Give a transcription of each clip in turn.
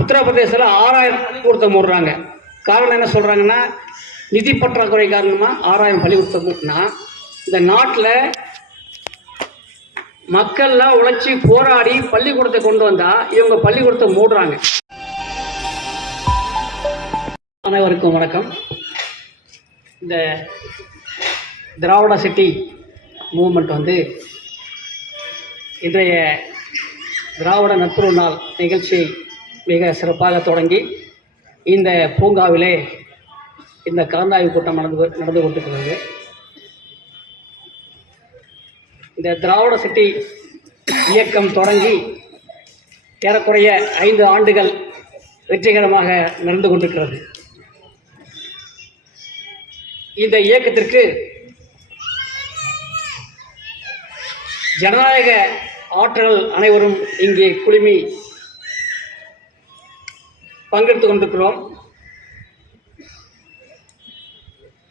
உத்தரப்பிரதேசத்தில் ஆறாயிரம் பள்ளிக்கூடத்தை மூடுறாங்க. காரணம் என்ன சொல்கிறாங்கன்னா நிதி பற்றாக்குறை காரணமாக ஆறாயிரம் பள்ளிக்கூடத்தை மூட்டினா இந்த நாட்டில் மக்கள்லாம் உழைச்சி போராடி பள்ளிக்கூடத்தை கொண்டு வந்தால் இவங்க பள்ளிக்கூடத்தை மூடுறாங்க. அனைவருக்கும் வணக்கம். இந்த திராவிட சிட்டி மூமெண்ட் வந்து இன்றைய திராவிட நட்புறவு நாள் நிகழ்ச்சியை மிக சிறப்பாக தொடங்கி இந்த பூங்காவிலே இந்த கலந்தாய்வு கூட்டம் நடந்து நடந்து கொண்டிருக்கிறது. இந்த திராவிட சிட்டி இயக்கம் தொடங்கி ஏறக்குறைய ஐந்து ஆண்டுகள் வெற்றிகரமாக நடந்து கொண்டிருக்கிறது. இந்த இயக்கத்திற்கு ஜனநாயக ஆற்றல் அனைவரும் இங்கே குழுமி பங்கெடுத்து கொண்டிருக்கிறோம்.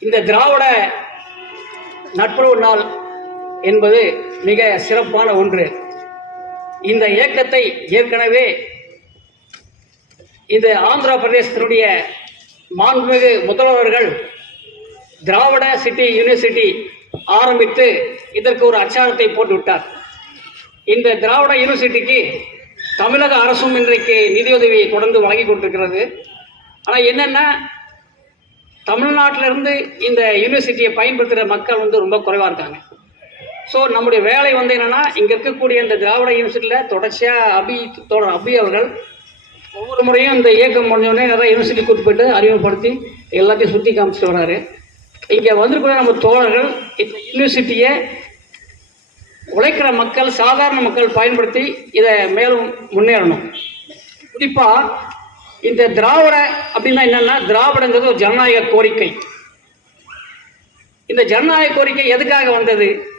இந்த திராவிட நட்புறவு நாள் என்பது மிக சிறப்பான ஒன்று. இந்த இயக்கத்தை ஏற்கனவே இந்த ஆந்திர பிரதேசத்தினுடைய மாண்புமிகு முதல்வர்கள் திராவிட சிட்டி யூனிவர்சிட்டி ஆரம்பித்து இதற்கு ஒரு அச்சாரத்தை போட்டுவிட்டார். இந்த திராவிட யூனிவர்சிட்டிக்கு தமிழக அரசும் இன்றைக்கு நிதியுதவியை தொடர்ந்து வழங்கி கொண்டிருக்கிறது ஆனால் என்னென்னா தமிழ்நாட்டிலிருந்து இந்த யூனிவர்சிட்டியை பயன்படுத்துகிற மக்கள் வந்து ரொம்ப குறைவாக இருக்காங்க. ஸோ நம்முடைய வேலை வந்து என்னென்னா இங்கே இருக்கக்கூடிய இந்த திராவிட யூனிவர்சிட்டியில் தொடர்ச்சியாக அபி தோழர் அபி அவர்கள் ஒவ்வொரு முறையும் இந்த இயக்கம் முடிஞ்சோடனே நிறைய யூனிவர்சிட்டி கூட்டு போயிட்டு அறிமுகப்படுத்தி எல்லாத்தையும் சுற்றி காமிச்சிட்டு வராரு. இங்கே வந்திருக்கிற நம்ம தோழர்கள் இந்த யூனிவர்சிட்டியை உழைக்கிற மக்கள் சாதாரண மக்கள் பயன்படுத்தி இதை மேலும் முன்னேறணும். குறிப்பாக இந்த திராவிட அப்படின்னா என்னென்னா திராவிடங்கிறது ஒரு ஜனநாயக கோரிக்கை. இந்த ஜனநாயக கோரிக்கை எதுக்காக வந்தது?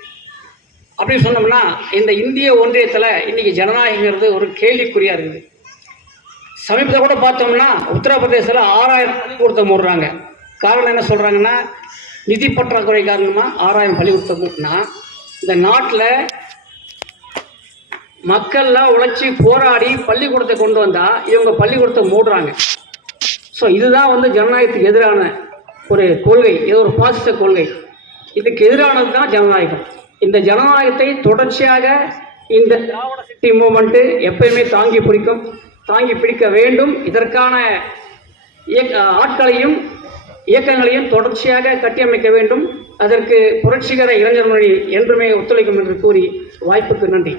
அப்படின்னு சொன்னோம்னா இந்த இந்திய ஒன்றியத்தில் இன்றைக்கி ஜனநாயகங்கிறது ஒரு கேள்விக்குறியாக இருக்குது. சமீபத்தில் கூட பார்த்தோம்னா உத்தரப்பிரதேசத்தில் ஆறாயிரம் பள்ளிக்கூடத்தை மூடுறாங்க. காரணம் என்ன சொல்கிறாங்கன்னா நிதி பற்றாக்குறை காரணமாக ஆறாயிரம் பள்ளிக்கூடத்தை மூட்டினா இந்த நாட்டில் மக்கள்லாம் உழைச்சி போராடி பள்ளிக்கூடத்தை கொண்டு வந்தால் இவங்க பள்ளிக்கூடத்தை மூடுறாங்க. ஸோ இதுதான் வந்து ஜனநாயகத்துக்கு எதிரான ஒரு கொள்கை இது ஒரு பாசிச கொள்கை. இதுக்கு எதிரானது தான் ஜனநாயகம். இந்த ஜனநாயகத்தை தொடர்ச்சியாக இந்த திராவிட சிட்டி மூமெண்ட்டு எப்பயுமே தாங்கி பிடிக்கும். தாங்கி பிடிக்க வேண்டும். இதற்கான இயக்க ஆட்களையும் இயக்கங்களையும் தொடர்ச்சியாக கட்டியமைக்க வேண்டும். அதற்கு புரட்சிகர இளைஞர் மொழி என்றுமே ஒத்துழைக்கும் என்று கூறி வாய்ப்புக்கு நன்றி.